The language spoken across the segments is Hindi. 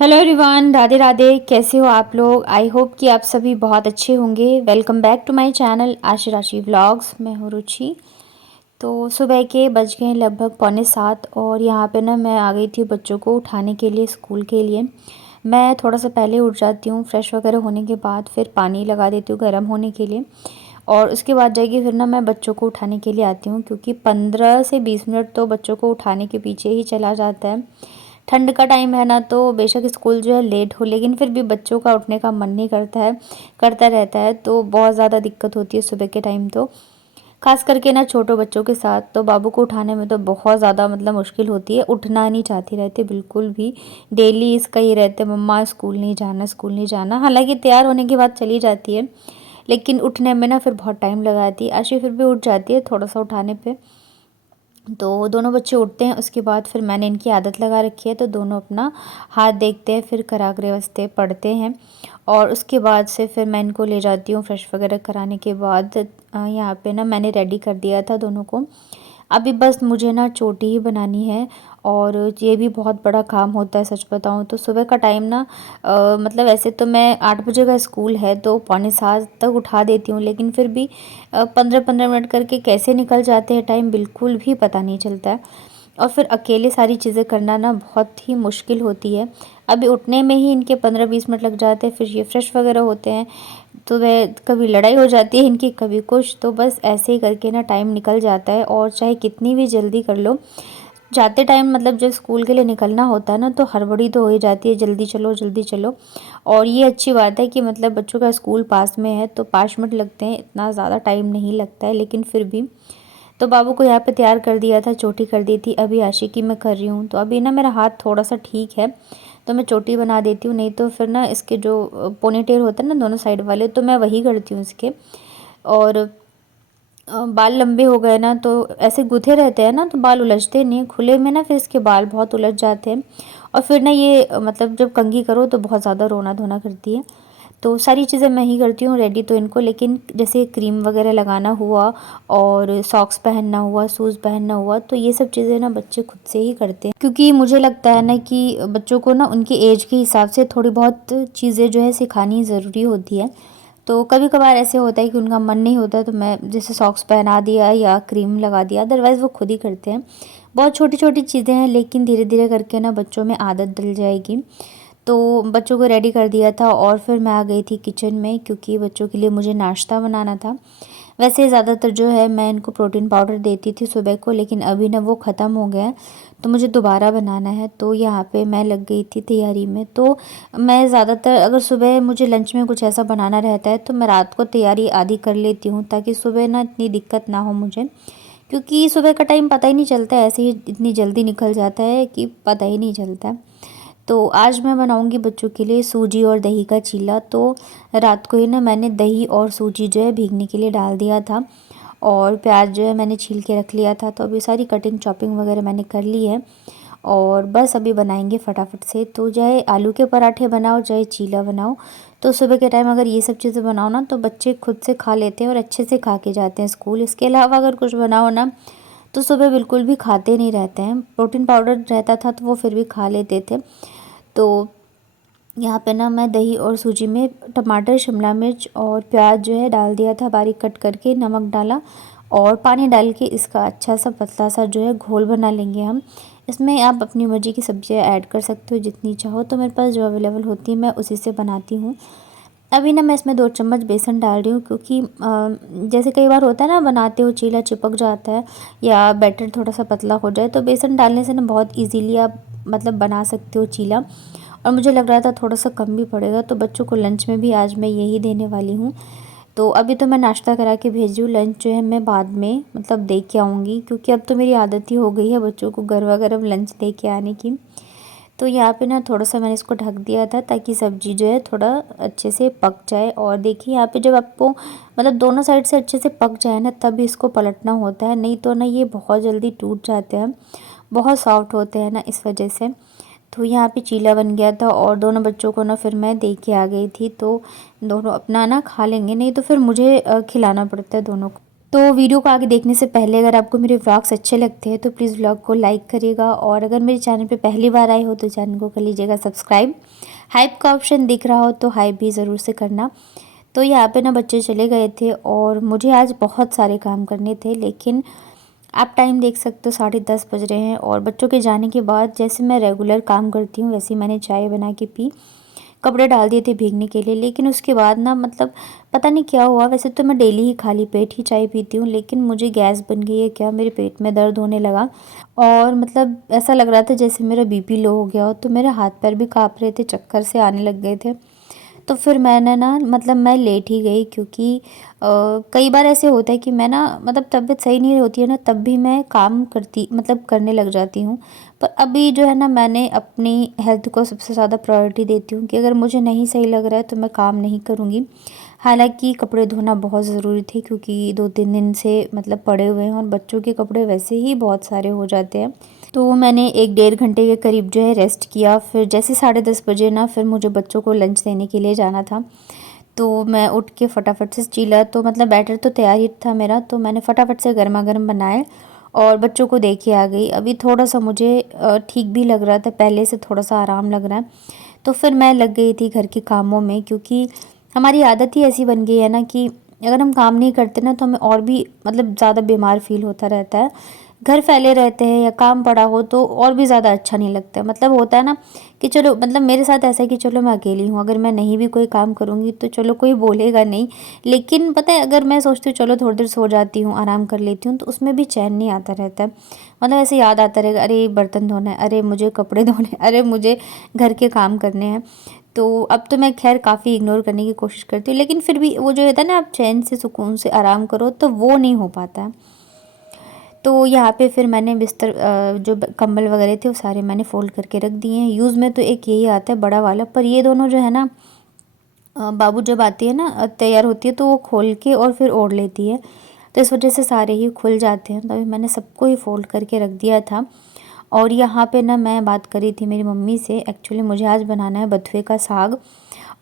Hello everyone, Radhe Radhe. कैसे हो आप लोग? आई होप कि आप सभी बहुत अच्छे होंगे। Welcome back to my channel Aashi Rashi vlogs. मैं हूँ रुचि। तो सुबह के बज गए लगभग 6:45 और यहाँ पे ना मैं आ गई थी बच्चों को उठाने के लिए स्कूल के लिए। मैं थोड़ा सा पहले उठ जाती हूँ, फ्रेश वगैरह होने के बाद फिर पानी लगा देती हूँ गर्म होने के लिए। और उसके बाद जाएगी फिर ना मैं बच्चों को उठाने के लिए आती हूँ, क्योंकि 15 से 20 मिनट तो बच्चों को उठाने के पीछे ही चला जाता है। ठंड का टाइम है ना, तो बेशक स्कूल जो है लेट हो, लेकिन फिर भी बच्चों का उठने का मन नहीं करता है, करता रहता है। तो बहुत ज़्यादा दिक्कत होती है सुबह के टाइम। तो खास करके ना छोटे बच्चों के साथ तो बाबू को उठाने में तो बहुत ज़्यादा मुश्किल होती है। उठना नहीं चाहती रहते बिल्कुल भी। डेली इसका ही रहते, मम्मा स्कूल नहीं जाना, स्कूल नहीं जाना। हालांकि तैयार होने के बाद चली जाती है, लेकिन उठने में ना फिर बहुत टाइम लगाती है। आशी फिर भी उठ जाती है थोड़ा सा उठाने पे। तो दोनों बच्चे उठते हैं, उसके बाद फिर मैंने इनकी आदत लगा रखी है, तो दोनों अपना हाथ देखते हैं, फिर कराग्रे वस्ते पढ़ते हैं। और उसके बाद से फिर मैं इनको ले जाती हूँ फ्रेश वगैरह कराने के बाद। यहाँ पे ना मैंने रेडी कर दिया था दोनों को। अभी बस मुझे ना चोटी ही बनानी है, और ये भी बहुत बड़ा काम होता है सच बताऊँ तो। सुबह का टाइम ना ऐसे तो मैं 8 बजे का स्कूल है तो 6:45 तक उठा देती हूँ, लेकिन फिर भी 15-15 मिनट करके कैसे निकल जाते हैं टाइम बिल्कुल भी पता नहीं चलता है। और फिर अकेले सारी चीज़ें करना ना बहुत ही मुश्किल होती है। अभी उठने में ही इनके 15-20 मिनट लग जाते हैं, फिर ये फ्रेश वगैरह होते हैं। तो वह कभी लड़ाई हो जाती है इनकी, कभी कुछ, तो बस ऐसे ही करके ना टाइम निकल जाता है। और चाहे कितनी भी जल्दी कर लो, जाते टाइम जब स्कूल के लिए निकलना होता है ना, तो हड़बड़ी तो हो ही जाती है, जल्दी चलो जल्दी चलो। और ये अच्छी बात है कि बच्चों का स्कूल पास में है, तो 5 मिनट लगते हैं, इतना ज़्यादा टाइम नहीं लगता है, लेकिन फिर भी। तो बाबू को यहाँ पे तैयार कर दिया था, चोटी कर दी थी, अभी आशिकी मैं कर रही हूँ। तो अभी ना मेरा हाथ थोड़ा सा ठीक है, तो मैं चोटी बना देती हूँ, नहीं तो फिर ना इसके जो पोनीटेल होता है ना दोनों साइड वाले, तो मैं वही करती हूँ इसके। और बाल लंबे हो गए ना, तो ऐसे गुथे रहते हैं ना, तो बाल उलझते नहीं खुले में ना, फिर इसके बाल बहुत उलझ जाते हैं। और फिर ना ये जब कंघी करो तो बहुत ज़्यादा रोना धोना करती है। तो सारी चीज़ें मैं ही करती हूँ रेडी तो इनको, लेकिन जैसे क्रीम वगैरह लगाना हुआ और सॉक्स पहनना हुआ, शूज़ पहनना हुआ, तो ये सब चीज़ें ना बच्चे खुद से ही करते हैं। क्योंकि मुझे लगता है ना कि बच्चों को ना उनके एज के हिसाब से थोड़ी बहुत चीज़ें जो है सिखानी ज़रूरी होती है। तो कभी कभार ऐसे होता है कि उनका मन नहीं होता, तो मैं जैसे सॉक्स पहना दिया या क्रीम लगा दिया, अदरवाइज़ वो खुद ही करते हैं। बहुत छोटी छोटी चीज़ें हैं, लेकिन धीरे धीरे करके ना बच्चों में आदत डल जाएगी। तो बच्चों को रेडी कर दिया था और फिर मैं आ गई थी किचन में, क्योंकि बच्चों के लिए मुझे नाश्ता बनाना था। वैसे ज़्यादातर जो है मैं इनको प्रोटीन पाउडर देती थी सुबह को, लेकिन अभी ना वो ख़त्म हो गया है, तो मुझे दोबारा बनाना है। तो यहाँ पे मैं लग गई थी तैयारी में। तो मैं ज़्यादातर अगर सुबह मुझे लंच में कुछ ऐसा बनाना रहता है, तो मैं रात को तैयारी आधी कर लेती हूँ, ताकि सुबह ना इतनी दिक्कत ना हो मुझे। क्योंकि सुबह का टाइम पता ही नहीं चलता है, ऐसे ही इतनी जल्दी निकल जाता है कि पता ही नहीं चलता। तो आज मैं बनाऊंगी बच्चों के लिए सूजी और दही का चीला। तो रात को ही ना मैंने दही और सूजी जो है भीगने के लिए डाल दिया था, और प्याज जो है मैंने छील के रख लिया था। तो अभी सारी कटिंग चॉपिंग वगैरह मैंने कर ली है, और बस अभी बनाएंगे फटाफट से। तो चाहे आलू के पराठे बनाओ चाहे चीला बनाओ, तो सुबह के टाइम अगर ये सब चीज़ें बनाओ ना, तो बच्चे खुद से खा लेते हैं और अच्छे से खा के जाते हैं स्कूल। इसके अलावा अगर कुछ बनाओ ना, तो सुबह बिल्कुल भी खाते नहीं रहते हैं। प्रोटीन पाउडर रहता था तो वो फिर भी खा लेते थे। तो यहाँ पे ना मैं दही और सूजी में टमाटर, शिमला मिर्च और प्याज जो है डाल दिया था बारीक कट करके, नमक डाला और पानी डाल के इसका अच्छा सा पतला सा जो है घोल बना लेंगे हम। इसमें आप अपनी मर्ज़ी की सब्जियाँ ऐड कर सकते हो जितनी चाहो, तो मेरे पास जो अवेलेबल होती है मैं उसी से बनाती हूँ। अभी ना मैं इसमें 2 चम्मच बेसन डाल रही हूँ, क्योंकि जैसे कई बार होता है ना, बनाते हो चीला चिपक जाता है या बैटर थोड़ा सा पतला हो जाए, तो बेसन डालने से ना बहुत इजीली आप बना सकते हो चीला। और मुझे लग रहा था थोड़ा सा कम भी पड़ेगा, तो बच्चों को लंच में भी आज मैं यही देने वाली हूँ। तो अभी तो मैं नाश्ता करा के भेज रही हूँ, लंच जो है मैं बाद में दे के आऊँगी, क्योंकि अब तो मेरी आदत ही हो गई है बच्चों को गरमा गरम लंच दे के आने की। तो यहाँ पे ना थोड़ा सा मैंने इसको ढक दिया था, ताकि सब्ज़ी जो है थोड़ा अच्छे से पक जाए। और देखिए यहाँ पे जब आपको दोनों साइड से अच्छे से पक जाए ना, तब इसको पलटना होता है, नहीं तो ना ये बहुत जल्दी टूट जाते हैं, बहुत सॉफ्ट होते हैं ना, इस वजह से। तो यहाँ पे चीला बन गया था, और दोनों बच्चों को ना फिर मैं दे के आ गई थी। तो दोनों अपना ना खा लेंगे, नहीं तो फिर मुझे खिलाना पड़ता है दोनों को। तो वीडियो को आगे देखने से पहले अगर आपको मेरे व्लॉग्स अच्छे लगते हैं तो प्लीज़ व्लॉग को लाइक करिएगा, और अगर मेरे चैनल पे पहली बार आए हो तो चैनल को कर लीजिएगा सब्सक्राइब। हाइप का ऑप्शन दिख रहा हो तो हाइप भी ज़रूर से करना। तो यहाँ पे ना बच्चे चले गए थे और मुझे आज बहुत सारे काम करने थे, लेकिन आप टाइम देख सकते हो 10:30 बज रहे हैं। और बच्चों के जाने के बाद जैसे मैं रेगुलर काम करती हूँ वैसे ही मैंने चाय बना के पी, कपड़े डाल दिए थे भीगने के लिए। लेकिन उसके बाद ना मतलब पता नहीं क्या हुआ, वैसे तो मैं डेली ही खाली पेट ही चाय पीती हूँ, लेकिन मुझे गैस बन गई है क्या, मेरे पेट में दर्द होने लगा। और मतलब ऐसा लग रहा था जैसे मेरा बीपी लो हो गया हो, तो मेरे हाथ पैर भी काँप रहे थे, चक्कर से आने लग गए थे। तो फिर मैंने ना मतलब मैं लेट ही गई, क्योंकि कई बार ऐसे होता है कि मैं ना मतलब तबीयत सही नहीं होती है ना, तब भी मैं काम करती मतलब करने लग जाती हूँ। पर अभी जो है ना मैंने अपनी हेल्थ को सबसे ज़्यादा प्रायोरिटी देती हूँ कि अगर मुझे नहीं सही लग रहा है तो मैं काम नहीं करूँगी। हालांकि कपड़े धोना बहुत ज़रूरी थे, क्योंकि 2-3 दिन से मतलब पड़े हुए हैं और बच्चों के कपड़े वैसे ही बहुत सारे हो जाते हैं। तो मैंने 1-1.5 घंटे के करीब जो है रेस्ट किया। फिर जैसे 10:30 बजे ना फिर मुझे बच्चों को लंच देने के लिए जाना था। तो मैं उठ के फटाफट से चीला, तो मतलब बैटर तो तैयार ही था मेरा, तो मैंने फटाफट से गर्मा गर्म बनाए और बच्चों को दे के आ गई। अभी थोड़ा सा मुझे ठीक भी लग रहा था, पहले से थोड़ा सा आराम लग रहा है। तो फिर मैं लग गई थी घर के कामों में, क्योंकि हमारी आदत ही ऐसी बन गई है ना कि अगर हम काम नहीं करते ना तो हमें और भी मतलब ज़्यादा बीमार फील होता रहता है। घर फैले रहते हैं या काम पड़ा हो तो और भी ज़्यादा अच्छा नहीं लगता है। मतलब होता है ना कि चलो, मतलब मेरे साथ ऐसा है कि चलो मैं अकेली हूँ, अगर मैं नहीं भी कोई काम करूँगी तो चलो कोई बोलेगा नहीं। लेकिन पता है, अगर मैं सोचती हूँ चलो थोड़ी देर सो जाती हूँ, आराम कर लेती हूँ, तो उसमें भी चैन नहीं आता रहता है। मतलब ऐसे याद आता रहेगा, अरे बर्तन धोना है, अरे मुझे कपड़े धोने हैं, अरे मुझे घर के काम करने हैं। तो अब तो मैं खैर काफ़ी इग्नोर करने की कोशिश करती हूँ, लेकिन फिर भी वो जो होता है ना, आप चैन से सुकून से आराम करो, तो वो नहीं हो पाता है। तो यहाँ पे फिर मैंने बिस्तर जो कंबल वगैरह थे वो सारे मैंने फ़ोल्ड करके रख दिए हैं। यूज़ में तो एक यही आता है बड़ा वाला, पर ये दोनों जो है ना, बाबू जब आती है ना तैयार होती है तो वो खोल के और फिर ओढ़ लेती है, तो इस वजह से सारे ही खुल जाते हैं। तो अभी मैंने सबको ही फ़ोल्ड करके रख दिया था। और यहाँ पे ना मैं बात करी थी मेरी मम्मी से, एक्चुअली मुझे आज बनाना है बथुए का साग,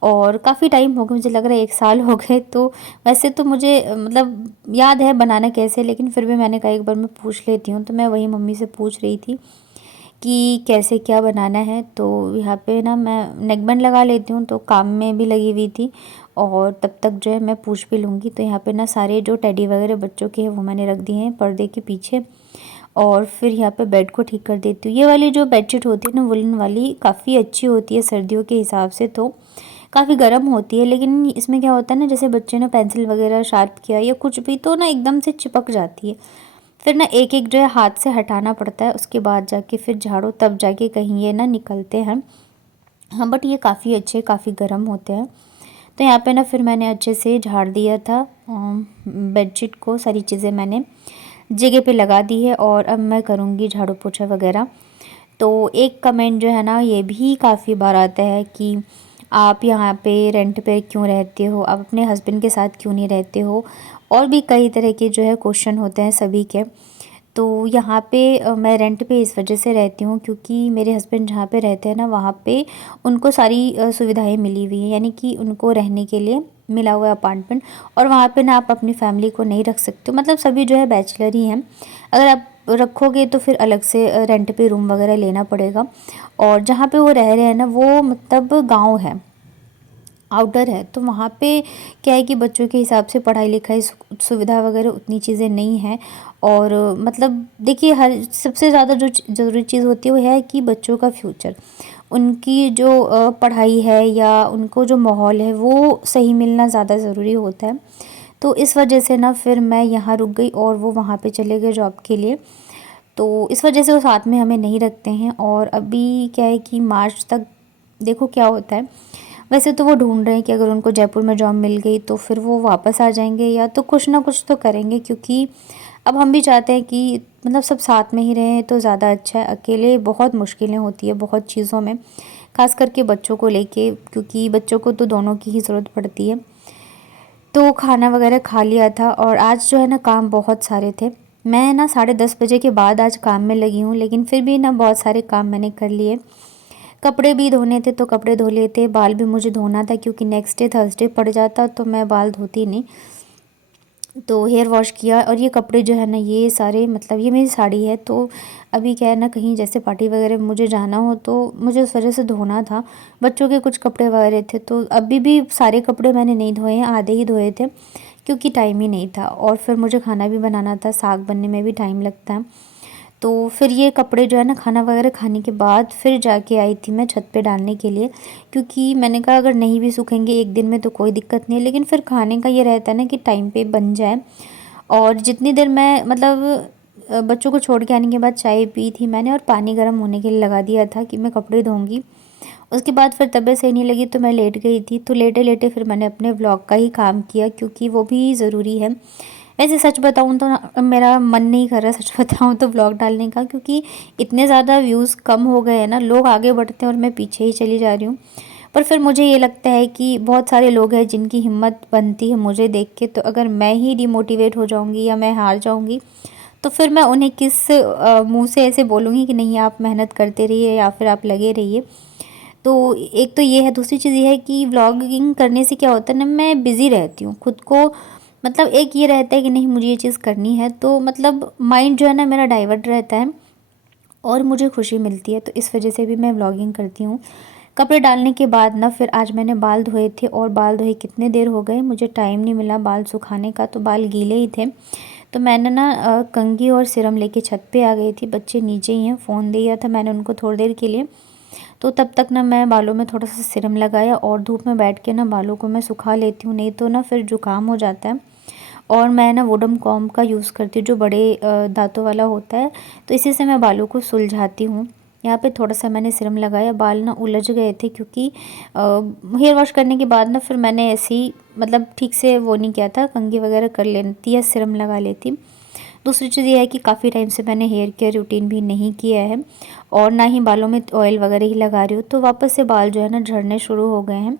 और काफ़ी टाइम हो गया, मुझे लग रहा है 1 साल हो गए। तो वैसे तो मुझे मतलब याद है बनाना कैसे, लेकिन फिर भी मैंने कहा एक बार मैं पूछ लेती हूँ, तो मैं वही मम्मी से पूछ रही थी कि कैसे क्या बनाना है। तो यहाँ पे ना मैं नेकबैंड लगा लेती हूँ, तो काम में भी लगी हुई थी और तब तक जो है मैं पूछ भी लूँगी। तो यहाँ पे ना सारे जो टेडी वगैरह बच्चों के हैं वो मैंने रख दिए हैं पर्दे के पीछे, और फिर यहाँ पे बेड को ठीक कर देती हूँ। ये वाली जो बेडशीट होती है ना वुलन वाली, काफ़ी अच्छी होती है सर्दियों के हिसाब से, तो काफ़ी गर्म होती है। लेकिन इसमें क्या होता है ना, जैसे बच्चे ने पेंसिल वगैरह शार्प किया या कुछ भी, तो ना एकदम से चिपक जाती है। फिर ना एक एक जो है हाथ से हटाना पड़ता है, उसके बाद जाके फिर झाड़ो, तब जाके कहीं ये ना निकलते हैं। हाँ, बट ये काफ़ी अच्छे, काफ़ी गर्म होते हैं। तो यहाँ पे ना फिर मैंने अच्छे से झाड़ दिया था बेडशीट को, सारी चीज़ें मैंने जगह पे लगा दी है, और अब मैं करूँगी झाड़ू पोछा वगैरह। तो एक कमेंट जो है ना ये भी काफ़ी बार आता है कि आप यहाँ पे रेंट पे क्यों रहते हो, आप अपने हस्बैंड के साथ क्यों नहीं रहते हो, और भी कई तरह के जो है क्वेश्चन होते हैं सभी के। तो यहाँ पे मैं रेंट पे इस वजह से रहती हूँ क्योंकि मेरे हस्बैंड जहाँ पे रहते हैं ना वहाँ पे उनको सारी सुविधाएं मिली हुई हैं, यानी कि उनको रहने के लिए मिला हुआ है अपार्टमेंट, और वहाँ पे ना आप अपनी फैमिली को नहीं रख सकते, मतलब सभी जो है बैचलर ही हैं। अगर आप रखोगे तो फिर अलग से रेंट पे रूम वगैरह लेना पड़ेगा। और जहाँ पे वो रह रहे हैं ना वो मतलब गांव है, आउटर है, तो वहाँ पे क्या है कि बच्चों के हिसाब से पढ़ाई लिखाई सुविधा वगैरह उतनी चीज़ें नहीं हैं। और मतलब देखिए, हर सबसे ज़्यादा जो ज़रूरी चीज़ होती है वो है कि बच्चों का फ्यूचर, उनकी जो पढ़ाई है या उनको जो माहौल है वो सही मिलना ज़्यादा ज़रूरी होता है। तो इस वजह से ना फिर मैं यहाँ रुक गई और वो वहाँ पे चले गए जॉब के लिए। तो इस वजह से वो साथ में हमें नहीं रखते हैं, और अभी क्या है कि मार्च तक देखो क्या होता है। वैसे तो वो ढूंढ रहे हैं कि अगर उनको जयपुर में जॉब मिल गई तो फिर वो वापस आ जाएंगे, या तो कुछ ना कुछ तो करेंगे, क्योंकि अब हम भी चाहते हैं कि मतलब सब साथ में ही रहें तो ज़्यादा अच्छा है। अकेले बहुत मुश्किलें होती है बहुत चीज़ों में, खास करके बच्चों को लेके, क्योंकि बच्चों को तो दोनों की ही ज़रूरत पड़ती है। तो खाना वगैरह खा लिया था, और आज जो है ना काम बहुत सारे थे। मैं ना 10:30 बजे के बाद आज काम में लगी हूँ, लेकिन फिर भी ना बहुत सारे काम मैंने कर लिए। कपड़े भी धोने थे तो कपड़े धो लिए थे, बाल भी मुझे धोना था क्योंकि नेक्स्ट डे थर्सडे पड़ जाता तो मैं बाल धोती नहीं। तो हेयर वॉश किया और ये कपड़े जो है ना ये सारे मतलब ये मेरी साड़ी है, तो अभी क्या है ना कहीं जैसे पार्टी वगैरह में मुझे जाना हो तो मुझे उस वजह से धोना था। बच्चों के कुछ कपड़े वगैरह थे, तो अभी भी सारे कपड़े मैंने नहीं धोए हैं, आधे ही धोए थे क्योंकि टाइम ही नहीं था। और फिर मुझे खाना भी बनाना था, साग बनने में भी टाइम लगता है। तो फिर ये कपड़े जो है ना खाना वगैरह खाने के बाद फिर जाके आई थी मैं छत पे डालने के लिए, क्योंकि मैंने कहा अगर नहीं भी सूखेंगे एक दिन में तो कोई दिक्कत नहीं है, लेकिन फिर खाने का ये रहता है ना कि टाइम पे बन जाए। और जितनी देर मैं मतलब बच्चों को छोड़ के आने के बाद चाय पी थी मैंने और पानी गर्म होने के लिए लगा दिया था कि मैं कपड़े धोऊंगी। उसके बाद फिर तबीयत सही नहीं लगी तो मैं लेट गई थी, तो लेटे लेटे फिर मैंने अपने व्लॉग का ही काम किया क्योंकि वो भी ज़रूरी है। वैसे सच बताऊँ तो मेरा मन नहीं कर रहा सच बताऊँ तो व्लॉग डालने का, क्योंकि इतने ज़्यादा व्यूज़ कम हो गए हैं ना, लोग आगे बढ़ते हैं और मैं पीछे ही चली जा रही हूँ। पर फिर मुझे ये लगता है कि बहुत सारे लोग हैं जिनकी हिम्मत बनती है मुझे देख के, तो अगर मैं ही डिमोटिवेट हो जाऊँगी या मैं हार जाऊँगी तो फिर मैं उन्हें किस मुँह से ऐसे बोलूँगी कि नहीं आप मेहनत करते रहिए या फिर आप लगे रहिए। तो एक तो ये है, दूसरी चीज़ ये है कि व्लॉगिंग करने से क्या होता है ना, मैं बिज़ी रहती हूँ खुद को, मतलब एक ये रहता है कि नहीं मुझे ये चीज़ करनी है, तो मतलब माइंड जो है ना मेरा डाइवर्ट रहता है और मुझे खुशी मिलती है, तो इस वजह से भी मैं व्लॉगिंग करती हूँ। कपड़े डालने के बाद ना फिर आज मैंने बाल धोए थे और बाल धोए कितने देर हो गए, मुझे टाइम नहीं मिला बाल सुखाने का, तो बाल गीले ही थे। तो मैंने ना कंघी और सिरम लेके छत पे आ गई थी, बच्चे नीचे ही हैं, फ़ोन दिया था मैंने उनको थोड़ी देर के लिए। तो तब तक ना मैं बालों में थोड़ा सा सिरम लगाया और धूप में बैठ के ना बालों को मैं सुखा लेती हूँ, नहीं तो ना फिर जुकाम हो जाता है। और मैं ना वुडन कॉम्ब का यूज़ करती हूँ जो बड़े दांतों वाला होता है, तो इसी से मैं बालों को सुलझाती हूँ। यहाँ पे थोड़ा सा मैंने सिरम लगाया, बाल ना उलझ गए थे क्योंकि हेयर वॉश करने के बाद ना फिर मैंने ऐसे ही मतलब ठीक से वो नहीं किया था, कंघी वगैरह कर लेती या सिरम लगा लेती। दूसरी चीज़ ये है कि काफ़ी टाइम से मैंने हेयर केयर रूटीन भी नहीं किया है और ना ही बालों में ऑयल वगैरह ही लगा रही हूँ, तो वापस से बाल जो है ना झड़ने शुरू हो गए हैं।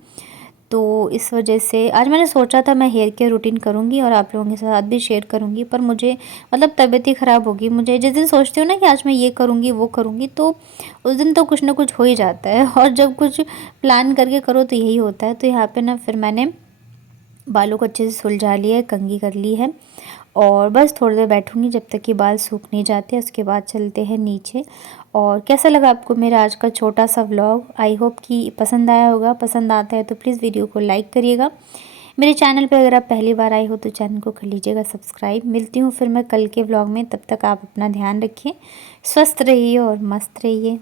तो इस वजह से आज मैंने सोचा था मैं हेयर केयर रूटीन करूँगी और आप लोगों के साथ भी शेयर करूँगी, पर मुझे मतलब तबीयत ही ख़राब होगी। मुझे जिस दिन सोचती हूँ ना कि आज मैं ये करूँगी वो करूँगी, तो उस दिन तो कुछ ना कुछ हो ही जाता है और जब कुछ प्लान करके करो तो यही होता है। तो यहाँ पे ना फिर मैंने बालों को अच्छे से सुलझा लिया है, कंघी कर ली है और बस थोड़ी देर बैठूंगी जब तक कि बाल सूख नहीं जाते, उसके बाद चलते हैं नीचे। और कैसा लगा आपको मेरा आज का छोटा सा व्लॉग? आई होप कि पसंद आया होगा। पसंद आता है तो प्लीज़ वीडियो को लाइक करिएगा। मेरे चैनल पे अगर आप पहली बार आए हो तो चैनल को कर लीजिएगा सब्सक्राइब। मिलती हूँ फिर मैं कल के व्लॉग में, तब तक आप अपना ध्यान रखिए, स्वस्थ रहिए और मस्त रहिए।